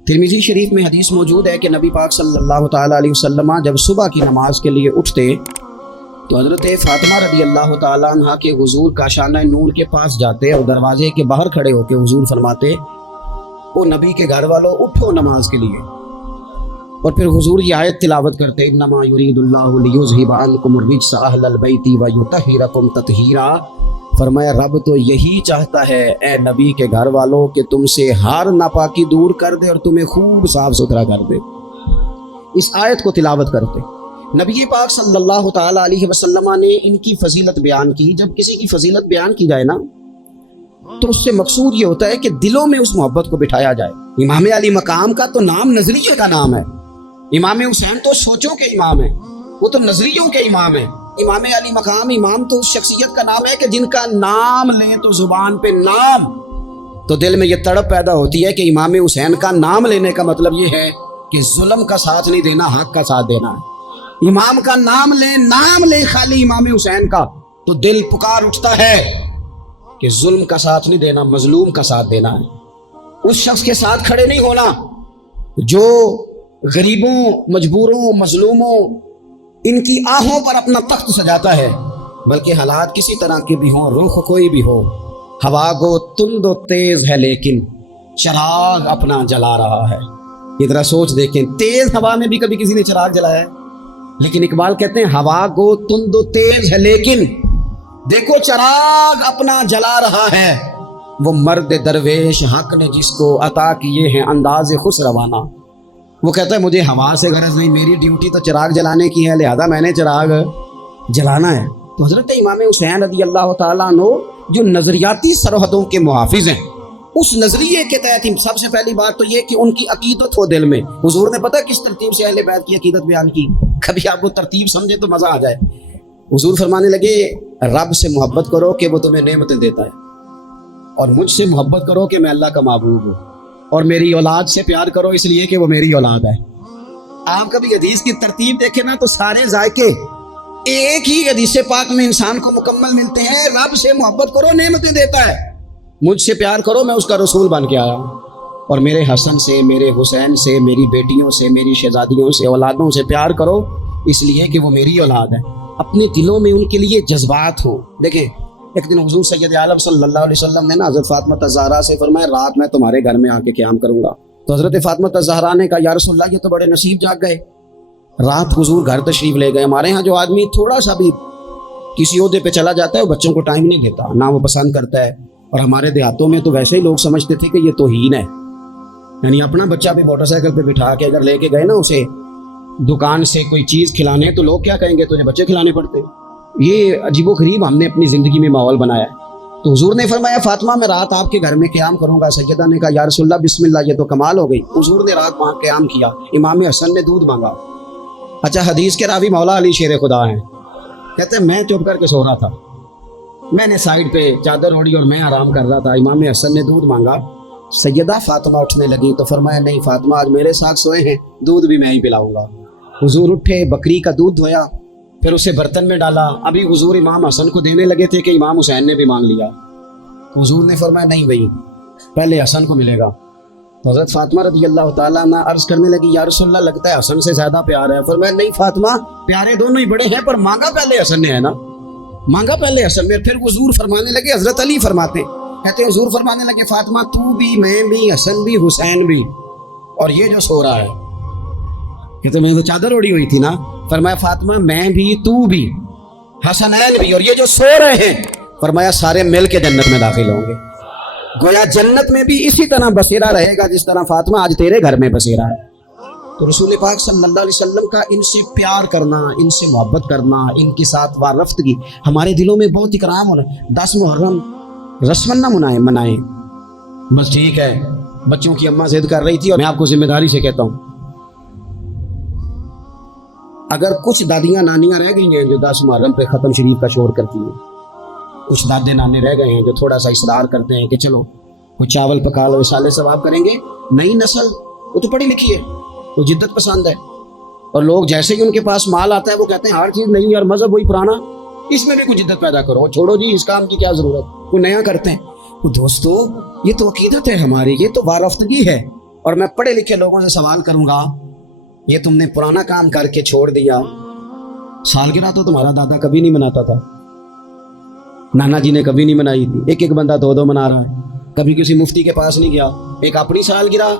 ترمذی شریف میں حدیث موجود ہے کہ نبی پاک صلی اللہ تعالیٰ علیہ وسلم جب صبح کی نماز کے لیے اٹھتے تو حضرت فاطمہ رضی اللہ تعالیٰ عنہ کے حضور کاشانہ نور کے پاس جاتے اور دروازے کے باہر کھڑے ہو کے حضور فرماتے، او نبی کے گھر والوں اٹھو نماز کے لیے، اور پھر حضور یہ آیت تلاوت کرتے، انما یرید اللہ لیذھب عنکم الرجس اہل البیت ویطہرکم تطہیرا۔ فرمایا رب تو یہی چاہتا ہے اے نبی کے گھر والوں کہ تم سے ہر ناپاکی دور کر دے اور تمہیں خوب صاف ستھرا کر دے۔ اس آیت کو تلاوت کرتے نبی پاک صلی اللہ تعالیٰ علیہ وسلم نے ان کی فضیلت بیان کی۔ جب کسی کی فضیلت بیان کی جائے نا تو اس سے مقصود یہ ہوتا ہے کہ دلوں میں اس محبت کو بٹھایا جائے۔ امام علی مقام کا تو نام نظریے کا نام ہے، امام حسین تو سوچوں کے امام ہیں، وہ تو نظریوں کے امام ہیں۔ امام علی مقام، امام تو اس شخصیت کا نام ہے کہ جن کا نام لیں تو زبان پہ نام، تو دل میں یہ تڑپ پیدا ہوتی ہے کہ امام حسین کا نام لینے کا مطلب یہ ہے کہ ظلم کا ساتھ نہیں دینا، حق کا ساتھ دینا ہے۔ امام کا نام لیں خالی امام حسین کا، تو دل پکار اٹھتا ہے کہ ظلم کا ساتھ نہیں دینا، مظلوم کا ساتھ دینا ہے۔ اس شخص کے ساتھ کھڑے نہیں ہونا جو غریبوں، مجبوروں، مظلوموں، ان کی آہوں پر اپنا تخت سجاتا ہے، بلکہ حالات کسی طرح کے بھی ہوں، رخ کوئی بھی ہو، ہوا گو تند و تیز ہے لیکن چراغ اپنا جلا رہا ہے۔ یہ ذرا سوچ دیکھیں، تیز ہوا میں بھی کبھی کسی نے چراغ جلایا ہے؟ لیکن اقبال کہتے ہیں ہوا گو تند و تیز ہے لیکن دیکھو چراغ اپنا جلا رہا ہے۔ وہ مرد درویش حق نے جس کو عطا کیے ہیں انداز خوش روانہ، وہ کہتا ہے مجھے ہوا سے غرض نہیں، میری ڈیوٹی تو چراغ جلانے کی ہے، لہذا میں نے چراغ جلانا ہے۔ تو حضرت امام حسین رضی اللہ تعالیٰ عنہ جو نظریاتی سرحدوں کے محافظ ہیں، اس نظریے کے تحت سب سے پہلی بات تو یہ کہ ان کی عقیدت ہو دل میں۔ حضور نے پتہ کس ترتیب سے اہل بیت کی عقیدت بیان کی؟ کبھی آپ وہ ترتیب سمجھے تو مزہ آ جائے۔ حضور فرمانے لگے رب سے محبت کرو کہ وہ تمہیں نعمتیں دیتا ہے، اور مجھ سے محبت کرو کہ میں اللہ کا محبوب ہوں، اور میری اولاد سے پیار کرو اس لیے کہ وہ میری اولاد ہے۔ آپ کبھی حدیث کی ترتیب دیکھیں نا تو سارے ذائقے ایک ہی حدیث پاک میں انسان کو مکمل ملتے ہیں۔ رب سے محبت کرو نعمتیں دیتا ہے، مجھ سے پیار کرو میں اس کا رسول بن کے آیا ہوں، اور میرے حسن سے، میرے حسین سے، میری بیٹیوں سے، میری شہزادیوں سے، اولادوں سے پیار کرو اس لیے کہ وہ میری اولاد ہے۔ اپنے دلوں میں ان کے لیے جذبات ہوں۔ دیکھیں ایک دن حضور سید عالم صلی اللہ علیہ وسلم نے نا حضرت فاطمہ الزہرا سے فرمایا رات میں تمہارے گھر میں آ کے قیام کروں گا۔ تو حضرت فاطمہ الزہرا نے کہا یا رسول اللہ یہ تو بڑے نصیب جاگ گئے، رات حضور گھر تشریف لے گئے۔ ہمارے ہاں جو آدمی تھوڑا سا بھی کسی عہدے پہ چلا جاتا ہے وہ بچوں کو ٹائم نہیں دیتا، نہ وہ پسند کرتا ہے، اور ہمارے دیہاتوں میں تو ویسے ہی لوگ سمجھتے تھے کہ یہ توہین ہے، یعنی اپنا بچہ بھی موٹر سائیکل پہ بٹھا کے اگر لے کے گئے نا اسے دکان سے کوئی چیز کھلانے تو لوگ کیا کہیں گے تجھے بچے کھلانے پڑتے۔ یہ عجیب و غریب ہم نے اپنی زندگی میں ماحول بنایا ہے۔ تو حضور نے فرمایا فاطمہ میں رات آپ کے گھر میں قیام کروں گا۔ سیدہ نے کہا یا رسول اللہ بسم اللہ، یہ تو کمال ہو گئی۔ حضور نے رات وہاں قیام کیا، امام حسن نے دودھ مانگا۔ اچھا حدیث کے راوی مولا علی شیر خدا ہیں، کہتے ہیں میں چپ کر کے سو رہا تھا، میں نے سائیڈ پہ چادر اوڑھی اور میں آرام کر رہا تھا، امام حسن نے دودھ مانگا۔ سیدہ فاطمہ اٹھنے لگی تو فرمایا نہیں فاطمہ آج میرے ساتھ سوئے ہیں، دودھ بھی میں ہی پلاؤں گا۔ حضور اٹھے، بکری کا دودھ دھویا، پھر اسے برتن میں ڈالا۔ ابھی حضور امام حسن کو دینے لگے تھے کہ امام حسین نے بھی مانگ لیا۔ تو حضور نے فرمایا نہیں بھائی پہلے حسن کو ملے گا۔ تو حضرت فاطمہ رضی اللہ تعالیٰ عنہ عرض کرنے لگی یا رسول اللہ لگتا ہے حسن سے زیادہ پیار ہے۔ فرمایا نہیں فاطمہ پیارے دونوں ہی بڑے ہیں، پر مانگا پہلے حسن نے ہے نا، مانگا پہلے حسن نے۔ پھر حضور فرمانے لگے، حضرت علی فرماتے کہتے ہیں حضور فرمانے لگے فاطمہ تو بھی، میں بھی، حسن بھی، حسین بھی، اور یہ جو سو رہا ہے یہ تو میں تو چادر اوڑی ہوئی تھی نا۔ فرمایا فاطمہ میں بھی، تو بھی، حسنین بھی، اور یہ جو سو رہے ہیں فرمایا سارے مل کے جنت میں داخل ہوں گے۔ گویا جنت میں بھی اسی طرح بسیرا رہے گا جس طرح فاطمہ آج تیرے گھر میں بسیرا ہے۔ تو رسول پاک صلی اللہ علیہ وسلم کا ان سے پیار کرنا، ان سے محبت کرنا، ان کے ساتھ وارفتگی ہمارے دلوں میں بہت اکرام ہونا۔ 10 محرم رسمن نہ منائیں، بس ٹھیک ہے بچوں کی اماں ضد کر رہی تھی، اور میں آپ کو ذمہ داری سے کہتا ہوں اگر کچھ دادیاں نانیاں رہ گئی ہیں جو 10 محرم پہ ختم شریف کا شور کرتی ہیں، کچھ دادے نانے رہ گئے ہیں جو تھوڑا سا اصرار کرتے ہیں کہ چلو کوئی چاول پکا لو سالے ثواب کریں گے، نئی نسل وہ تو پڑھی لکھی ہے، وہ جدت پسند ہے، اور لوگ جیسے ہی ان کے پاس مال آتا ہے وہ کہتے ہیں ہر چیز نہیں اور مذہب وہی پرانا۔ اس میں بھی کچھ جدت پیدا کرو، چھوڑو جی اس کام کی کیا ضرورت، کوئی نیا کرتے ہیں۔ تو دوستو یہ تو عقیدت ہے ہماری، یہ تو وارفتگی ہے۔ اور میں پڑھے لکھے لوگوں سے سوال کروں گا، یہ تم نے پرانا کام کر کے چھوڑ دیا، سالگرہ تو تمہارا دادا کبھی نہیں مناتا تھا، نانا جی نے کبھی نہیں منائی تھی، ایک بندہ دو منا رہا ہے، کبھی کسی مفتی کے پاس نہیں گیا، ایک اپنی سالگرہ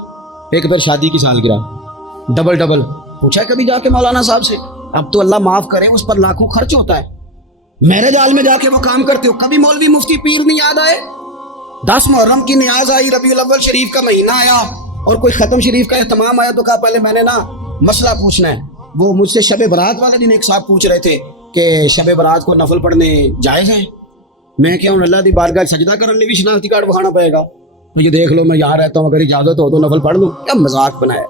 ایک پھر شادی کی سالگرہ، ڈبل پوچھا کبھی جا کے مولانا صاحب سے؟ اب تو اللہ معاف کرے اس پر لاکھوں خرچ ہوتا ہے، میرے جال میں جا کے وہ کام کرتے ہو، کبھی مولوی مفتی پیر نہیں یاد آئے؟ 10 محرم کی نیاز آئی، ربیع الاول شریف کا مہینہ آیا اور کوئی ختم شریف کا اہتمام آیا تو کہا پہلے میں نے نا مسئلہ پوچھنا ہے۔ وہ مجھ سے شب برات والے دن ایک صاحب پوچھ رہے تھے کہ شب برات کو نفل پڑھنے جائز ہیں؟ میں کیا ہوں اللہ دی بارگاہ سجدہ کرنے بھی شناختی کارڈ بکھانا پڑے گا؟ مجھے دیکھ لو میں یہاں رہتا ہوں، اگر اجازت ہو تو نفل پڑھ لوں؟ کیا مذاق بنایا،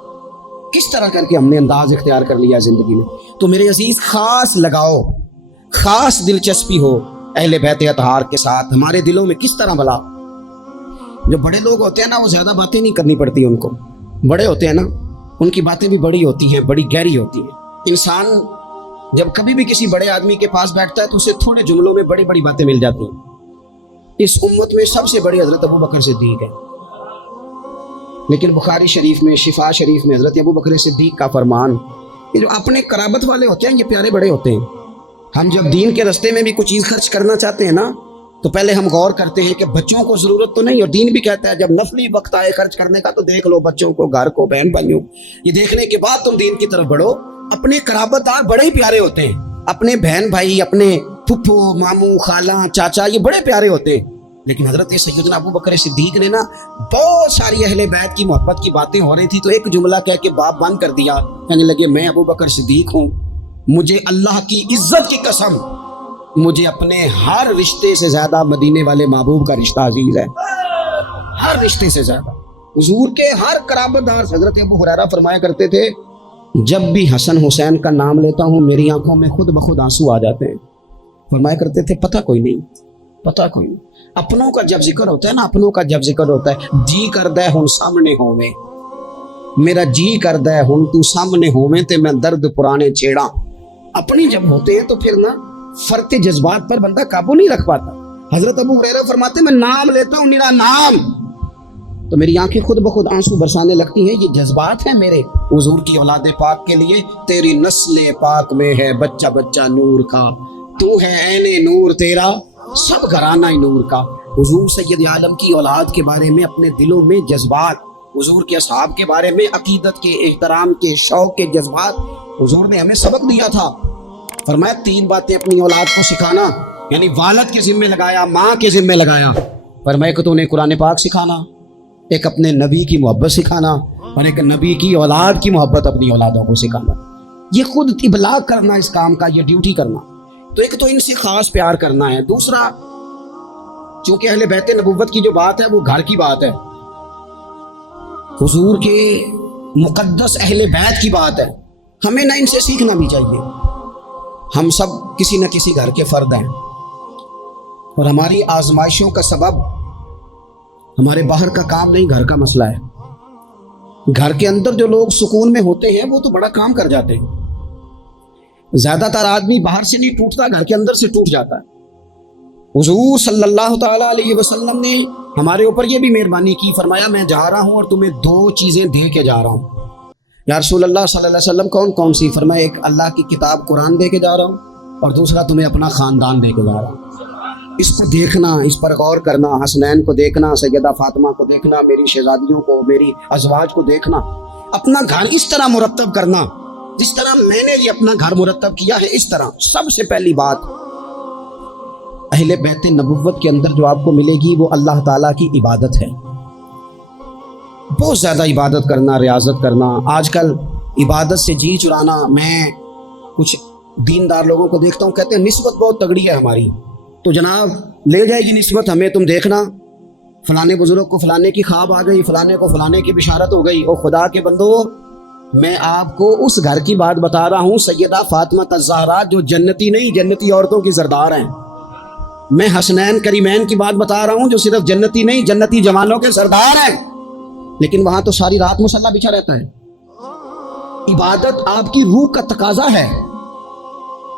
کس طرح کر کے ہم نے انداز اختیار کر لیا زندگی میں۔ تو میرے عزیز خاص لگاؤ، خاص دلچسپی ہو اہل بیت اطہار کے ساتھ ہمارے دلوں میں کس طرح بھلا۔ جو بڑے لوگ ہوتے ہیں نا وہ زیادہ باتیں نہیں کرنی پڑتی ان کو، بڑے ہوتے ہیں نا ان کی باتیں بھی بڑی ہوتی ہیں، بڑی گہری ہوتی ہیں۔ انسان جب کبھی بھی کسی بڑے آدمی کے پاس بیٹھتا ہے تو اسے تھوڑے جملوں میں بڑی بڑی باتیں مل جاتی ہیں۔ اس امت میں سب سے بڑی حضرت ابوبکر صدیق ہے، لیکن بخاری شریف میں شفا شریف میں حضرت ابوبکر صدیق کا فرمان، یہ جو اپنے قرابت والے ہوتے ہیں یہ پیارے بڑے ہوتے ہیں۔ ہم جب دین کے راستے میں بھی کوئی چیز خرچ کرنا چاہتے ہیں نا تو پہلے ہم غور کرتے ہیں کہ بچوں کو ضرورت تو نہیں، اور دین بھی کہتا ہے جب نفلی وقت آئے خرچ کرنے کا تو دیکھ لو بچوں کو، گھر کو، بہن بھائیوں، یہ دیکھنے کے بعد تم دین کی طرف بڑھو۔ اپنے قرابت دار بڑے ہی پیارے ہوتے ہیں، اپنے بہن بھائی، اپنے پھپھو، ماموں، خالہ، چاچا، یہ بڑے پیارے ہوتے ہیں۔ لیکن حضرت سیدنا ابوبکر صدیق نے نا بہت ساری اہل بیت کی محبت کی باتیں ہو رہی تھی تو ایک جملہ کہہ کے باب بند کر دیا، کہنے لگے میں ابوبکر صدیق ہوں، مجھے اللہ کی عزت کی قسم مجھے اپنے ہر رشتے سے زیادہ مدینے والے محبوب کا رشتہ عزیز ہے، ہر رشتے سے زیادہ۔ حضور کے ہر قرابت دار، حضرت ابو ہریرہ فرمایا کرتے تھے جب بھی حسن حسین کا نام لیتا ہوں میری آنکھوں میں خود بخود آنسو آ جاتے ہیں۔ فرمایا کرتے تھے پتہ کوئی نہیں، پتہ کوئی نہیں، اپنوں کا جب ذکر ہوتا ہے نا، اپنوں کا جب ذکر ہوتا ہے، جی کردہ ہے ہن سامنے ہوویں، میرا جی کردہ ہے ہن تو سامنے ہوویں تے میں درد پرانے چھیڑا۔ اپنی جب ہوتے ہیں تو پھر نا فرط جذبات پر بندہ قابو نہیں رکھ پاتا۔ حضرت ابو ہریرہ فرماتے ہیں میں نام لیتا ہوں میرا نام تو میری آنکھیں خود بخود آنسو برسانے لگتی ہیں، یہ جذبات ہیں میرے حضور کی اولاد پاک کے لیے۔ تیری نسل پاک میں ہے بچہ بچہ نور کا، تو ہے عین نور تیرا سب گھرانہ نور کا۔ حضور سید عالم کی اولاد کے بارے میں اپنے دلوں میں جذبات، حضور کے اصحاب کے بارے میں عقیدت کے، احترام کے، شوق کے جذبات، حضور نے ہمیں سبق دیا تھا۔ فرمایا 3 باتیں اپنی اولاد کو سکھانا، یعنی والد کے ذمہ لگایا، ماں کے ذمہ لگایا۔ فرمایا کہ تو انہیں قرآن پاک سکھانا، ایک اپنے نبی کی محبت سکھانا، اور ایک نبی کی اولاد کی محبت اپنی اولادوں کو سکھانا۔ یہ خود ابلاغ کرنا اس کام کا، یہ ڈیوٹی کرنا۔ تو ایک تو ان سے خاص پیار کرنا ہے، دوسرا چونکہ اہل بیت نبوت کی جو بات ہے وہ گھر کی بات ہے، حضور کے مقدس اہل بیت کی بات ہے، ہمیں نہ ان سے سیکھنا بھی چاہیے۔ ہم سب کسی نہ کسی گھر کے فرد ہیں، اور ہماری آزمائشوں کا سبب ہمارے باہر کا کام نہیں، گھر کا مسئلہ ہے۔ گھر کے اندر جو لوگ سکون میں ہوتے ہیں وہ تو بڑا کام کر جاتے ہیں۔ زیادہ تر آدمی باہر سے نہیں ٹوٹتا، گھر کے اندر سے ٹوٹ جاتا ہے۔ حضور صلی اللہ تعالیٰ علیہ وسلم نے ہمارے اوپر یہ بھی مہربانی کی، فرمایا میں جا رہا ہوں اور تمہیں 2 چیزیں دے کے جا رہا ہوں۔ یا رسول اللہ صلی اللہ علیہ وسلم کون کون سی؟ فرمایا ایک اللہ کی کتاب قرآن دے کے جا رہا ہوں، اور دوسرا تمہیں اپنا خاندان دے کے جا رہا ہوں۔ اس کو دیکھنا، اس پر غور کرنا، حسنین کو دیکھنا، سیدہ فاطمہ کو دیکھنا، میری شہزادیوں کو، میری ازواج کو دیکھنا، اپنا گھر اس طرح مرتب کرنا جس طرح میں نے یہ اپنا گھر مرتب کیا ہے، اس طرح۔ سب سے پہلی بات اہل بیت نبوت کے اندر جو آپ کو ملے گی وہ اللہ تعالیٰ کی عبادت ہے، بہت زیادہ عبادت کرنا، ریاضت کرنا۔ آج کل عبادت سے جی چرانا، میں کچھ دیندار لوگوں کو دیکھتا ہوں کہتے ہیں نسبت بہت تگڑی ہے ہماری، تو جناب لے جائے گی نسبت ہمیں، تم دیکھنا فلانے بزرگ کو فلانے کی خواب آ گئی، فلانے کو فلانے کی بشارت ہو گئی۔ اور خدا کے بندو میں آپ کو اس گھر کی بات بتا رہا ہوں، سیدہ فاطمہ الزہرا جو جنتی نہیں، جنتی عورتوں کی سردار ہیں۔ میں حسنین کریمین کی بات بتا رہا ہوں جو صرف جنتی نہیں، جنتی جوانوں کے سردار ہیں، لیکن وہاں تو ساری رات مصلی بچھا رہتا ہے۔ عبادت آپ کی روح کا تقاضا ہے،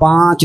5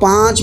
5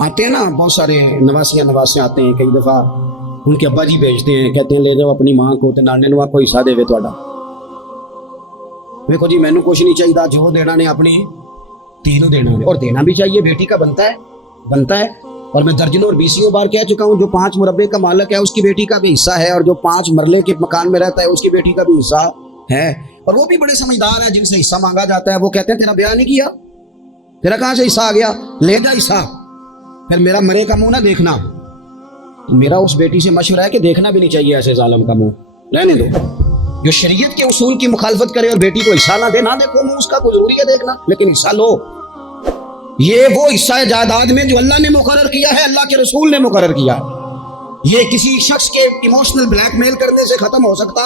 آتے ہیں نا بہت سارے نواسے آتے ہیں، کئی دفعہ ان کے ابا جی بھیجتے ہیں، کہتے ہیں لے جاؤ اپنی ماں کو تے نانے نوا کو حصہ دے تھوڑا۔ دیکھو جی مینوں کچھ نہیں چاہیے، جو دینا نے اپنی تینوں دینا ہے، اور دینا بھی چاہیے، بیٹی کا بنتا ہے۔ اور میں درجنوں اور بیسیوں بار کہہ چکا ہوں، جو 5 مربے کا مالک ہے اس کی بیٹی کا بھی حصہ ہے، اور جو 5 مرلے کے مکان میں رہتا ہے اس کی بیٹی کا بھی حصہ ہے۔ اور وہ بھی بڑے سمجھدار ہیں، جن سے حصہ مانگا جاتا ہے وہ کہتے ہیں تیرا بیاہ نہیں کیا، تیرا کہاں سے حصہ آ گیا، لے جا حصہ، پھر میرا مرے کا منہ نہ دیکھنا۔ میرا اس بیٹی سے مشورہ ہے کہ دیکھنا بھی نہیں چاہیے ایسے ظالم کا منہ، رہنے دو۔ جو شریعت کے اصول کی مخالفت کرے اور بیٹی کو حصہ نہ دے، نہ دیکھو منہ اس کا، کوئی ضروری ہے دیکھنا، لیکن حصہ لو۔ یہ وہ حصہ ہے جائیداد میں جو اللہ نے مقرر کیا ہے، اللہ کے رسول نے مقرر کیا ہے۔ یہ کسی شخص کے ایموشنل بلیک میل کرنے سے ختم ہو سکتا،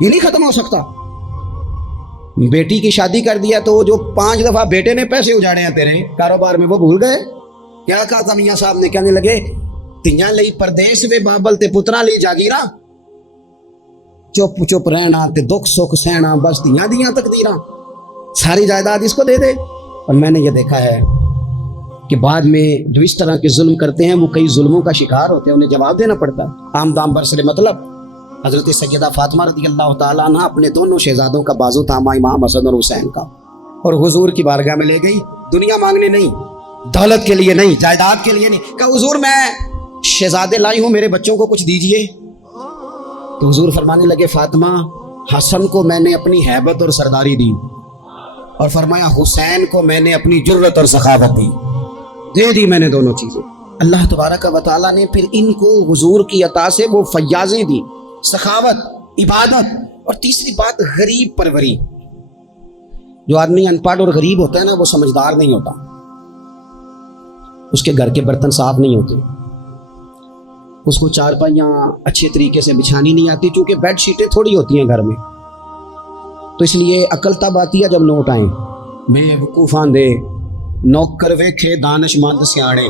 یہ نہیں ختم ہو سکتا۔ بیٹی کی شادی کر دیا تو جو 5 دفعہ بیٹے نے پیسے اجاڑے ہیں تیرے کاروبار میں وہ بھول گئے؟ کیا کہا تھا میاں صاحب نے؟ کہنے لگے تیاں لئی پردیس وے بابل تے پترا لئی جاگیراں، چپ چپ رہنا تے دکھ سکھ سہنا، بس تیاں دیاں تقدیراں، ساری جائیداد اس کو دے دے۔ اور میں نے یہ دیکھا ہے کہ بعد میں جو اس طرح کے ظلم کرتے ہیں وہ کئی ظلموں کا شکار ہوتے ہیں، انہیں جواب دینا پڑتا ہے۔ عام دام برسر مطلب حضرت سیدہ فاطمہ رضی اللہ تعالیٰ عنہ اپنے دونوں شہزادوں کا بازو تھاما، امام حسن اور حسین کا، اور حضور کی بارگاہ میں لے گئی، دنیا مانگنے نہیں، دولت کے لیے نہیں، جائیداد کے لیے نہیں، کہا حضور میں شہزادے لائی ہوں، میرے بچوں کو کچھ دیجئے۔ تو حضور فرمانے لگے فاطمہ، حسن کو میں نے اپنی ہیبت اور سرداری دی، اور فرمایا حسین کو میں نے اپنی جرت اور سخاوت دی، دے دی میں نے دونوں چیزیں۔ اللہ تبارک و تعالیٰ نے پھر ان کو حضور کی عطا سے وہ فیاضیں دی، سخاوت، عبادت، اور تیسری بات غریب پروری۔ جو آدمی ان پڑھ اور غریب ہوتا ہے نا وہ سمجھدار نہیں ہوتا، اس کے گھر کے برتن صاف نہیں ہوتے، اس کو چارپائیاں اچھے طریقے سے بچھانی نہیں آتی، چونکہ بیڈ شیٹیں تھوڑی ہوتی ہیں گھر میں، تو اس لیے عقل تب آتی ہے جب نوٹ آئیں۔ بے وقوفاں دے نوکر ویکھے دانش مند سیاڑے،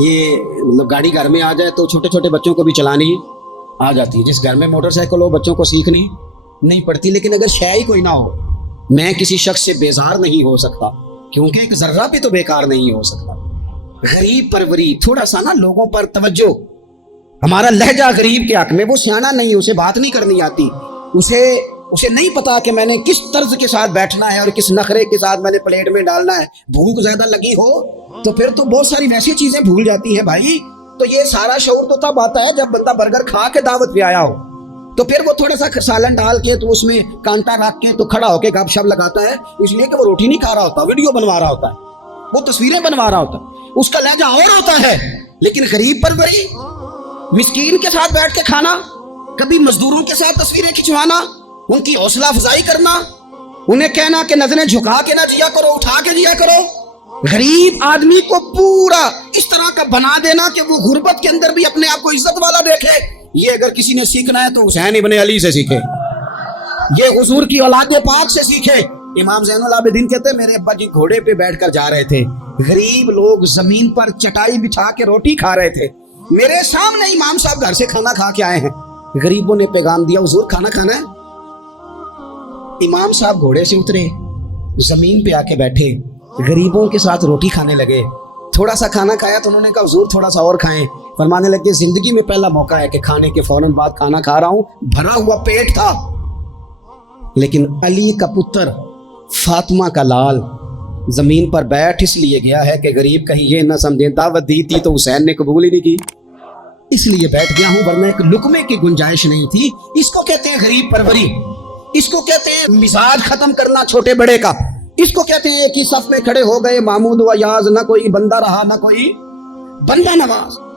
یہ مطلب گاڑی گھر میں آ جائے تو چھوٹے چھوٹے بچوں کو بھی چلانی آ جاتی ہے۔ جس گھر میں موٹر سائیکل ہو بچوں کو سیکھنی نہیں پڑتی، لیکن اگر شے ہی کوئی نہ ہو، میں کسی شخص سے بیزار نہیں ہو سکتا، کیونکہ ایک ذرہ بھی تو بیکار نہیں ہو سکتا۔ غریب پروری، تھوڑا سا نا لوگوں پر توجہ۔ ہمارا لہجہ غریب کے حق میں، وہ سیانا نہیں، اسے بات نہیں کرنی آتی، اسے نہیں پتا کہ میں نے کس طرز کے ساتھ بیٹھنا ہے اور کس نخرے کے ساتھ میں نے پلیٹ میں ڈالنا ہے۔ بھوک زیادہ لگی ہو تو پھر تو بہت ساری ویسی چیزیں بھول جاتی ہے بھائی۔ تو یہ سارا شعور تو تب آتا ہے جب بندہ برگر کھا کے دعوت پہ آیا ہو، تو پھر وہ تھوڑا سا سالن ڈال کے تو اس میں کانٹا رکھ کے تو کھڑا ہو کے گپ شپ لگاتا ہے، اس لیے کہ وہ روٹی نہیں کھا رہا ہوتا، ویڈیو بنوا رہا ہوتا ہے، وہ تصویریں بنوا رہا ہوتا ہے، اس کا لہجہ اور ہوتا ہے۔ لیکن غریب پروری، مسکین کے ساتھ بیٹھ کے کھانا، کبھی مزدوروں کے ساتھ تصویریں کھنچوانا، ان کی حوصلہ افزائی کرنا، انہیں کہنا کہ نظریں جھکا کے نہ جیا کرو، اٹھا کے جیا کرو۔ غریب آدمی کو پورا اس طرح کا بنا دینا کہ وہ غربت کے اندر بھی اپنے آپ کو عزت والا دیکھے۔ یہ اگر کسی نے سیکھنا ہے تو حسین ابن علی سے سیکھے، یہ حضور کی اولاد پاک سے سیکھے۔ امام زین العابدین کہتے ہیں میرے ابا جی گھوڑے پہ بیٹھ کر جا رہے تھے، غریب لوگ زمین پر چٹائی بچھا کے روٹی کھا رہے تھے، میرے سامنے امام صاحب گھر سے کھانا کھا کے آئے ہیں، غریبوں نے پیغام دیا حضور کھانا کھانا ہے۔ امام صاحب گھوڑے سے اترے، زمین پہ آ کے بیٹھے، غریبوں کے ساتھ روٹی کھانے لگے۔ تھوڑا سا کھانا کھایا تو انہوں نے کہا حضور تھوڑا سا اور کھائیں۔ فرمانے لگے زندگی میں پہلا موقع ہے کہ کھانے کے فوراً بعد کھانا کھا رہا ہوں، بھرا ہوا پیٹ تھا، لیکن علی کا پتر، فاطمہ کا لال زمین پر بیٹھ اس لیے گیا ہے کہ غریب کہیں یہ نہ سمجھیں دعوت دی تھی تو حسین نے قبول ہی نہیں کی، اس لیے بیٹھ گیا ہوں، ورنہ ایک لقمے کی گنجائش نہیں تھی۔ اس کو کہتے ہیں غریب پروری، اس کو کہتے ہیں مزاج ختم کرنا چھوٹے بڑے کا، اس کو کہتے ہیں ایک ہی صف میں کھڑے ہو گئے محمود و یاز، نہ کوئی بندہ رہا نہ کوئی بندہ نواز۔